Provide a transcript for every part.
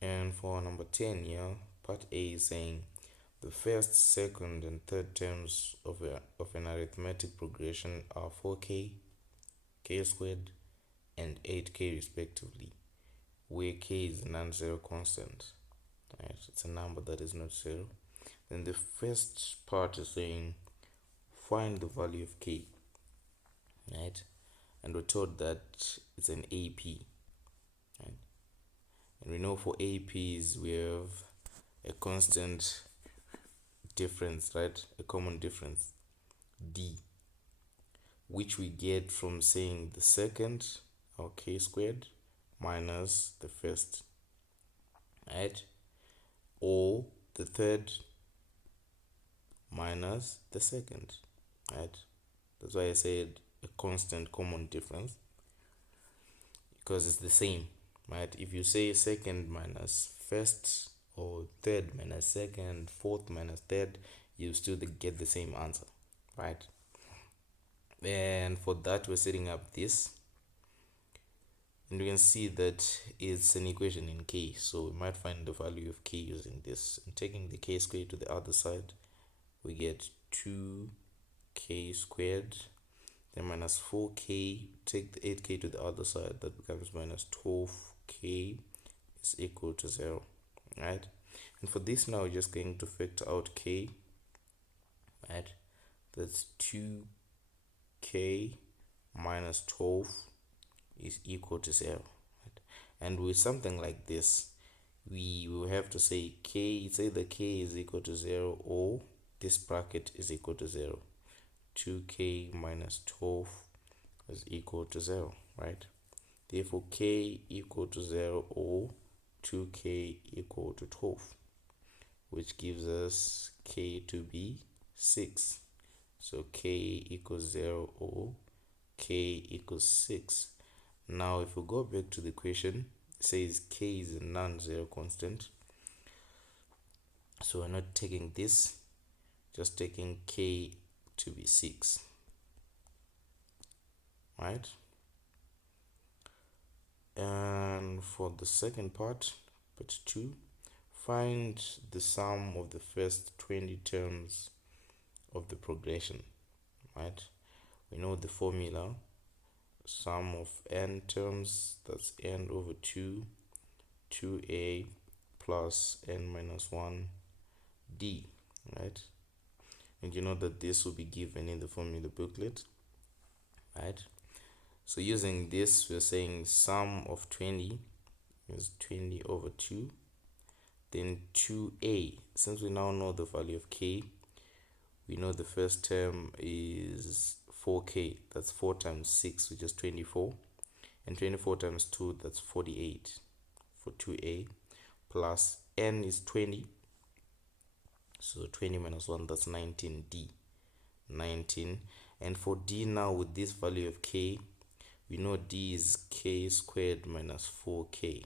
And for number 10 here, part A is saying the first, second, and third terms of an arithmetic progression are 4k, k squared, and 8k respectively, where k is a non-zero constant. Right? It's a number that is not zero. Then the first part is saying find the value of k, right? And we're told that it's an AP, right? And we know for APs we have a constant difference, right? A common difference, d, which we get from saying the second, or k squared, minus the first, right? Or the third minus the second, right? That's why I said a constant common difference, because it's the same, right? If you say second minus first, or third minus second, fourth minus third, you still get the same answer, right? And for that, we're setting up this, and you can see that it's an equation in k, so we might find the value of k using this, and taking the k squared to the other side, we get 2k squared, then minus 4k, take the 8k to the other side, that becomes minus 12k is equal to 0, right? And for this now, we're just going to factor out k, right? That's 2k minus 12 is equal to 0, right? And with something like this, we will have to say k, it's either k is equal to 0 or this bracket is equal to 0. 2k minus 12 is equal to 0, right? Therefore k equal to 0 or 2k equal to 12, which gives us k to be 6. So k equals 0 or k equals 6. Now if we go back to the equation, it says k is a non-zero constant, so we're not taking this, just taking k to be 6, right? And for the second part 2, find the sum of the first 20 terms of the progression, right? We know the formula, sum of n terms, that's n over 2, 2a plus n minus 1 d, right? And you know that this will be given in the formula booklet, right? So using this, we're saying sum of 20 is 20 over 2, then 2a, since we now know the value of k, we know the first term is 4k, that's 4 times 6, which is 24, and 24 times 2, that's 48 for 2a, plus n is 20, so 20 minus 1, that's 19d, 19. And for d now, with this value of k, we know d is k squared minus 4k,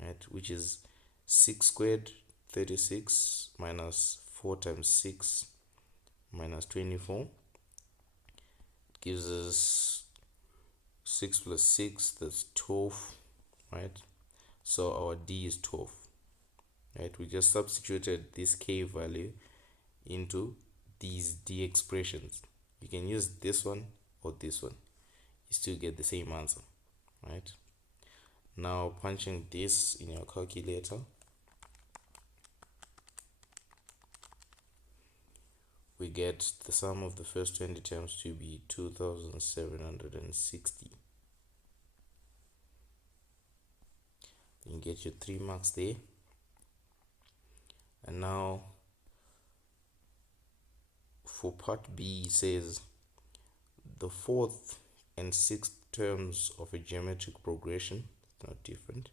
right, which is 6 squared, 36, minus 4 times 6 minus 24 gives us 6 plus 6, that's 12, right? So our d is 12, right? We just substituted this k value into these d expressions. You can use this one or this one, you still get the same answer, right? Now punching this in your calculator, we get the sum of the first 20 terms to be 2760. Then you get your 3 marks there. And now for part B, it says the fourth and sixth terms of a geometric progression, not different,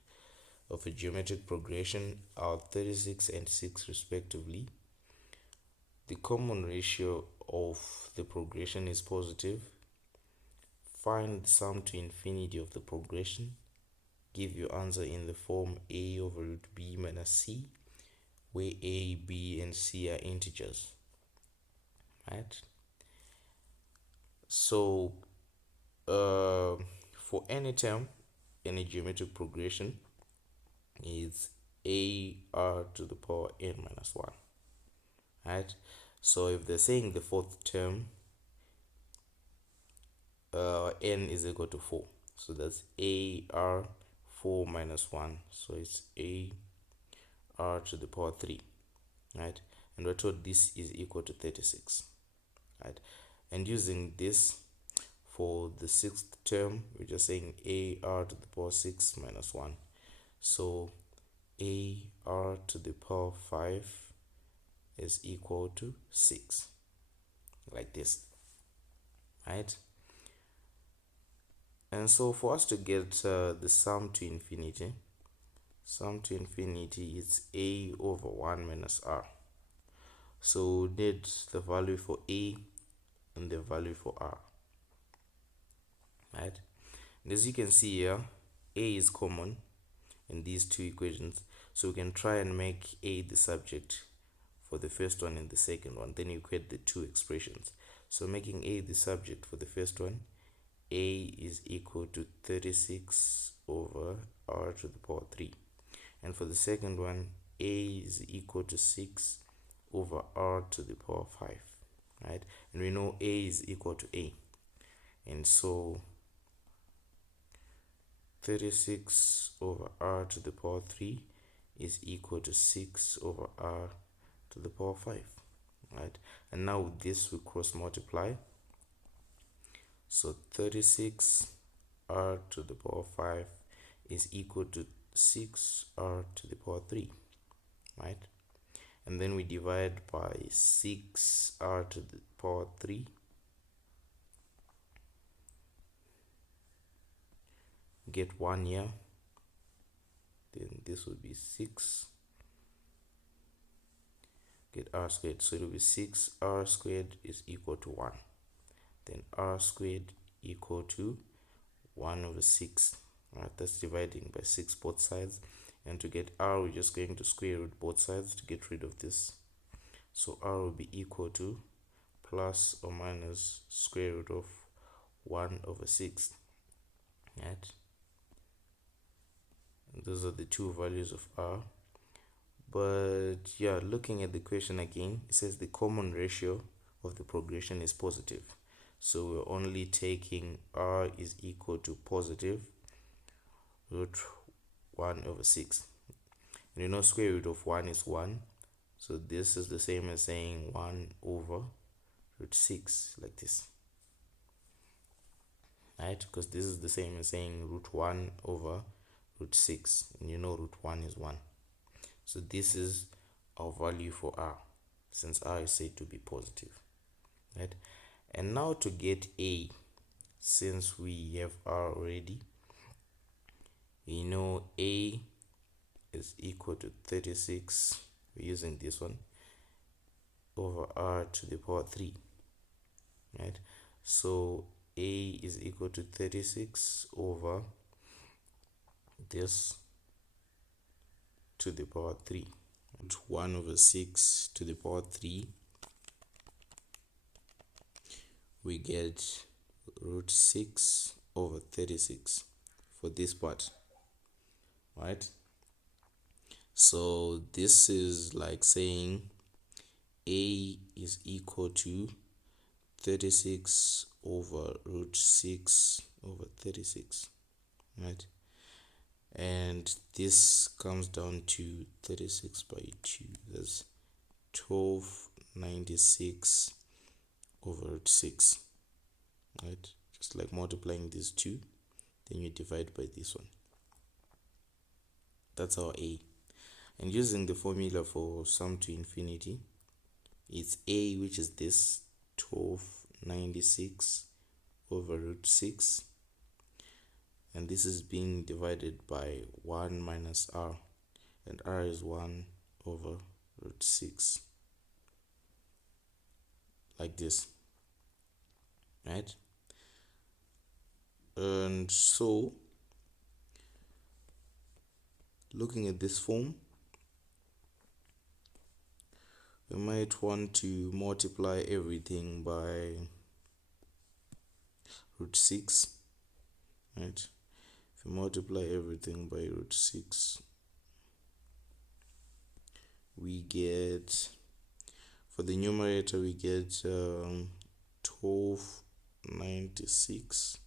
of a geometric progression are 36 and 6 respectively. The common ratio of the progression is positive. Find the sum to infinity of the progression. Give your answer in the form a over root b minus c, where a, b, and c are integers, right? So for any term in a geometric progression, is ar to the power n minus 1, right? So if they're saying the fourth term, n is equal to 4, so that's ar 4 minus 1, so it's ar to the power 3, right? And we're told this is equal to 36, right? And using this for the sixth term, we're just saying ar to the power 6 minus 1, so ar to the power 5 is equal to 6, like this, right? And so for us to get the sum to infinity is a over 1 minus r. So need the value for a and the value for r, right? And as you can see here, a is common in these two equations, so we can try and make a the subject for the first one and the second one, then you equate the two expressions. So making a the subject for the first one, a is equal to 36 over r to the power 3, and for the second one, a is equal to 6 over r to the power 5, right? And we know a is equal to a, and so 36 over r to the power 3 is equal to 6 over r to the power 5, right? And now with this we cross multiply, so 36 r to the power 5 is equal to 6 r to the power 3, right? And then we divide by 6 r to the power 3, get 1 here, then this will be 6, get r squared, so it will be 6 r squared is equal to 1, then r squared equal to 1 over 6, right? That's dividing by 6 both sides, and to get r we're just going to square root both sides to get rid of this, so r will be equal to plus or minus square root of 1 over 6, right? And those are the two values of r. But yeah, looking at the question again, it says the common ratio of the progression is positive, so we're only taking r is equal to positive root 1 over 6, and you know square root of 1 is 1, so this is the same as saying 1 over root 6, like this, right? Because this is the same as saying root 1 over root 6, and you know root 1 is 1, so this is our value for r, since r is said to be positive, right? And now to get a, since we have r already, we know a is equal to 36, we're using this one, over r to the power 3, right? So a is equal to 36 over this to the power 3, 1 over 6 to the power 3, we get root 6 over 36 for this part, right? So this is like saying a is equal to 36 over root 6 over 36, right? And this comes down to 36 by 2, that's 1296 over root 6, right? Just like multiplying these two, then you divide by this one. That's our a. And using the formula for sum to infinity, it's a, which is this 1296 over root 6, and this is being divided by 1 minus r, and r is 1 over root 6, like this, right? And so looking at this form, we might want to multiply everything by root 6, right? If you multiply everything by root 6, we get, for the numerator we get 1296,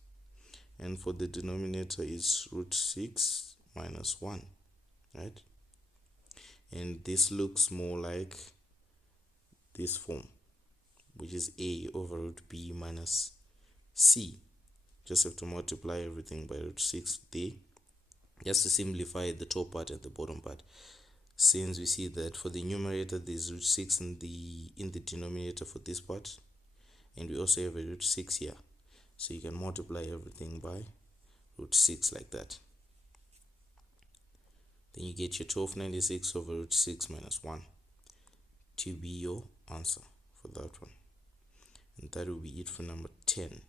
and for the denominator is root 6 minus 1, right? And this looks more like this form, which is a over root b minus c. Just have to multiply everything by root 6 there, just to simplify the top part and the bottom part. Since we see that for the numerator there's root 6 in the denominator for this part, and we also have a root 6 here, so you can multiply everything by root 6 like that. Then you get your 1296 over root 6 minus 1 to be your answer for that one. And that will be it for number 10.